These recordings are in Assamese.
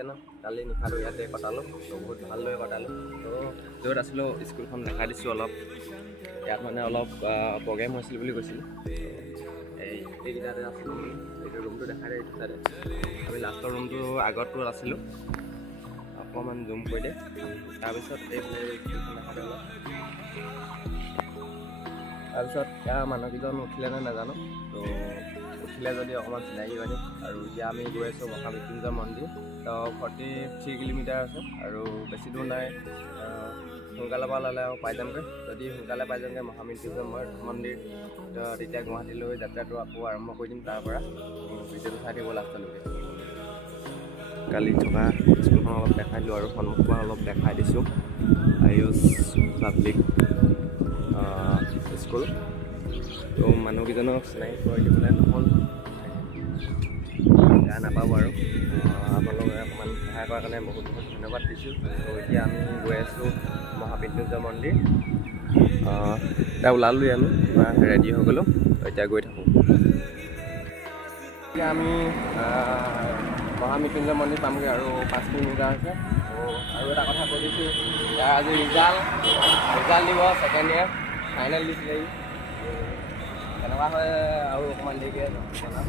দিছে ন কালি নিশাটো ইয়াতে কটালোঁ বহুত ভালদৰে কটালোঁ তো য'ত আছিলোঁ স্কুলখন দেখাই দিছোঁ অলপ ইয়াত মানে অলপ প্ৰগ্ৰেম হৈছিল বুলি কৈছিলোঁ এইকেইটাতে আছিলোঁ এইটো ৰুমটো দেখাই দিয়ে এইটো চাইডে আমি লাষ্টৰ ৰুমটো আগতটোত আছিলোঁ অকণমান জুম কৰি দিয়ে তাৰপিছত এইফালে স্কুলখন দেখাই দিয়ে অলপ তাৰপিছত ইয়াৰ মানুহকেইজন উঠিলে নে নাজানো তো উঠিলে যদি অকণমান চিনাকি হয় আৰু এতিয়া আমি গৈ আছোঁ মহামৃত্যুঞ্জয় মন্দিৰ তো 43 কিলোমিটাৰ আছে আৰু বেছি দূৰ নাই সোনকালে পৰা ল'লে আৰু পাই যামগৈ যদি সোনকালে পাই যামগৈ মহামৃত্যুঞ্জয় মন্দিৰ তো তেতিয়া গুৱাহাটীলৈ যাত্ৰাটো আকৌ আৰম্ভ কৰি দিম তাৰ পৰা ভিডিঅ'টো চাই দিব লাষ্টলৈকে কালি থকা স্কুলখন অলপ দেখাই দিলোঁ আৰু সন্মুখখন অলপ দেখাই দিছোঁ আয়ুষ পাব্লিক স্কুল তো মানুহকেইজনক চিনাকি কৰি দিবলৈ নহ'ল বেয়া নাপাব আৰু আপোনালোকে অকণমান সহায় কৰাৰ কাৰণে বহুত বহুত ধন্যবাদ দিছোঁ তো এতিয়া আমি গৈ আছোঁ মহামৃত্যুঞ্জয় মন্দিৰ এতিয়া ওলালোঁৱেই আমি ৰেডি হৈ গ'লোঁ এতিয়া গৈ থাকোঁ এতিয়া আমি মহামৃত্যুঞ্জয় মন্দিৰ পামগৈ আৰু 5 কিলোমিটাৰ আছে আৰু এটা কথা কৈ দিছোঁ ইয়াৰ আজি ৰিজাল্ট দিব ছেকেণ্ড ইয়েৰ ফাইনেল দিছিলে কেনেকুৱা হয় আৰু অকণমান দেৰিকৈ জনাম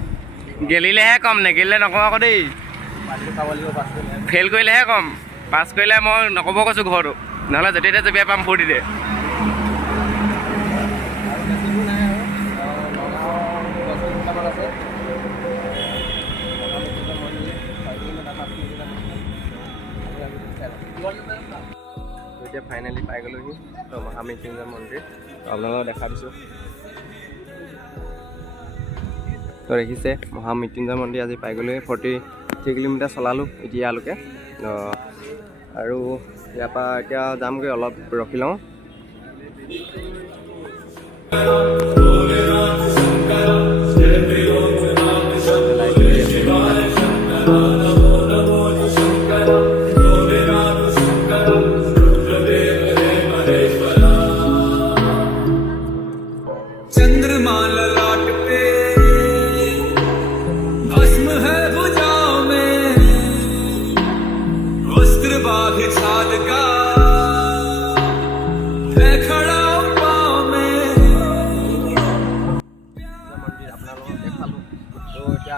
গেলিলেহে কম নেগেলিলে নকওঁ আকৌ দেই পানীটো খাব লাগিব পাছ কৰিলে ফেইল কৰিলেহে কম পাছ কৰিলে মই নক'ব কৈছোঁ ঘৰটো নহ'লে যেতিয়া তেতিয়া জপিয়াই পাম ফূৰ্তিতে আৰু বেছি দূৰ নাই আৰু 10 কিলোমিটাৰমান আছে এতিয়া ফাইনেলি পাই গ'লোহি তো মহামৃত্যুঞ্জয় মন্দিৰ আপোনালোকক দেখা দিছোঁ তো দেখিছে মহামৃত্যুঞ্জয় মন্দিৰ আজি পাই গ'লোহি 43 কিলোমিটাৰ চলালোঁ এতিয়ালৈকে আৰু ইয়াৰ পৰা এতিয়া যামগৈ অলপ ৰখি লওঁ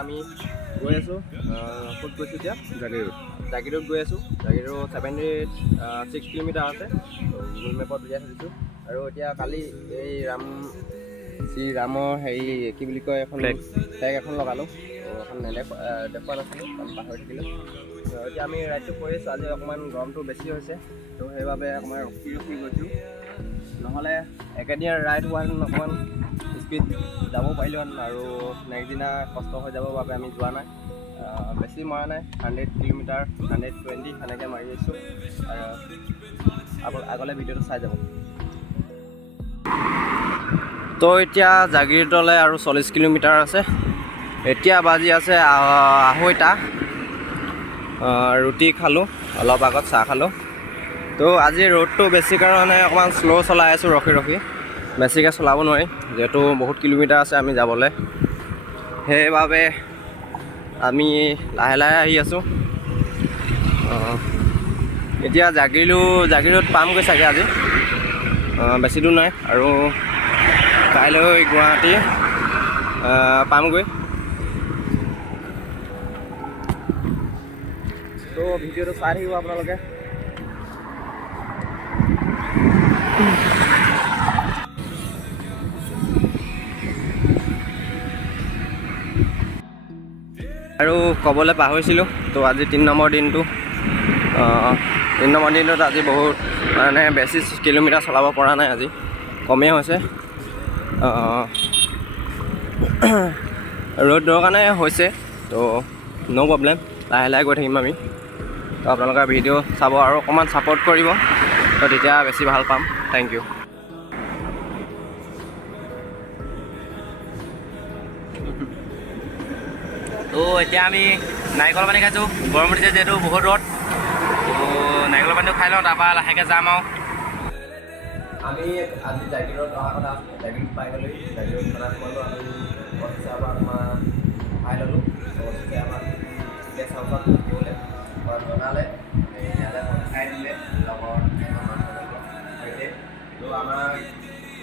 আমি গৈ আছোঁ ক'ত গৈছোঁ এতিয়া জাগিৰোড গৈ আছোঁ জাগিৰোড 76 কিলোমিটাৰ আছে গুগল মেপত উলিয়াই থৈছোঁ আৰু এতিয়া কালি এই শ্ৰীৰামৰ হেৰি কি বুলি কয় এখন ফ্লেগ এখন লগালোঁ এখন দেখুওৱা নাছিলোঁ কাৰণ পাহৰি থাকিলোঁ এতিয়া আমি ৰাইডটো কৰি আছোঁ আজি অকণমান গৰমটো বেছি হৈছে তো সেইবাবে অকণমান ৰখি গৈছোঁ নহ'লে একেদিনাই ৰাইড হোৱাহেঁতেন অকণমান স্পীড যাব পাৰিলোহেঁতেন আৰু নেক্সট দিনা কষ্ট হৈ যাবৰ বাবে আমি যোৱা নাই বেছি মৰা নাই 100 কিলোমিটাৰ 120 সেনেকৈ মাৰি আছোঁ আগলৈ ভিডিঅ'টো চাই যাব তো এতিয়া জাগিৰোডলৈ আৰু 40 কিলোমিটাৰ আছে এতিয়া বাজি আছে 2:30 ৰুটি খালোঁ অলপ আগত চাহ খালোঁ তো আজি ৰ'দটো বেছি কাৰণে অকণমান শ্ল' চলাই আছোঁ ৰখি বেছিকৈ চলাব নোৱাৰি যিহেতু বহুত কিলোমিটাৰ আছে আমি যাবলৈ সেইবাবে আমি লাহে লাহে আহি আছোঁ এতিয়া জাগিৰোড পামগৈ চাগে আজি বেছি দূৰ নাই আৰু কাইলৈ গুৱাহাটী পামগৈ তো ভিডিঅ'টো চাই থাকিব আপোনালোকে আৰু ক'বলৈ পাহৰিছিলোঁ তো আজি 3 নম্বৰ দিনটো 3 নম্বৰ দিনটোত আজি বহুত মানে বেছি কিলোমিটাৰ চলাব পৰা নাই আজি কমেই হৈছে ৰ'দৰ কাৰণে হৈছে তো ন' প্ৰব্লেম লাহে লাহে গৈ থাকিম আমি তো আপোনালোকে ভিডিঅ' চাব আৰু অকণমান ছাপোৰ্ট কৰিব তো তেতিয়া বেছি ভাল পাম থেংক ইউ তো এতিয়া আমি নাৰিকল পানী খাইছোঁ গৰম উঠিছে যিহেতু বহুত ৰ'দ তো নাৰিকল পানীটো খাই লওঁ তাৰপৰা লাহেকৈ যাম আৰু আমি আজি জাগিৰোড অহা কথা জাগিৰোড পাই গ'লোহি জাগিৰোড খানা খোৱালোঁ আমি অফিচাৰৰ পৰা অকণমান সহায় ল'লোঁ অফিচাৰে আমাক গেষ্ট হাউচত থাকিবলৈ জনালে ইয়ালৈ পঠাই দিলে লগৰ সৈতে তো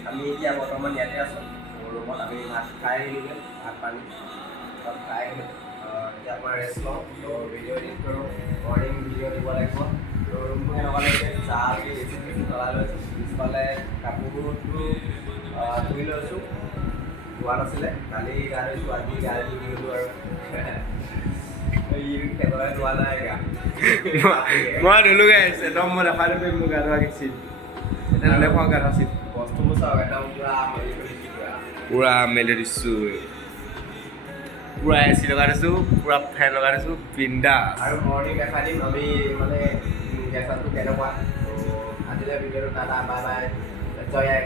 আমি এতিয়া বৰ্তমান ইয়াতে আছোঁ ৰুমত আমি ভাত খাই আহিলোগৈ ভাত পানী চব খাই আহিলোঁ এতিয়া আমাৰ ৰেষ্ট লওঁ তো ভিডিঅ' এডিট কৰোঁ মৰ্ণিং ভিডিঅ' দিব লাগিব তো ৰুমটো কেনেকুৱা লাগিছে চাহ এচি চলাই লৈছোঁ পিছফালে কাপোৰটো ধুই লৈছোঁ ধোৱা নাছিলে কালি গা ধুইছোঁ আজি গা ধুই দিলোঁ আৰু একেবাৰে ধোৱা নাই গা মই ধুলোগৈ একদম মই দেখাই দিবি মোৰ গা ধোৱা গৈছিল এতিয়া নেদেখাওঁ গা ধোৱা বস্তুবোৰ চাওক একদম পূৰা মেলি দিছোঁ পুৰা এ চি লগাই দিছোঁ পুৰা ফেন লগাই দিছোঁ বিন্দাছ আৰু মৰ্ণিং দেখাই দিম আমি মানে গেছটো কেনেকুৱা আজিলৈ ভিডিঅ'টো টাটা বাই বাই জয় আই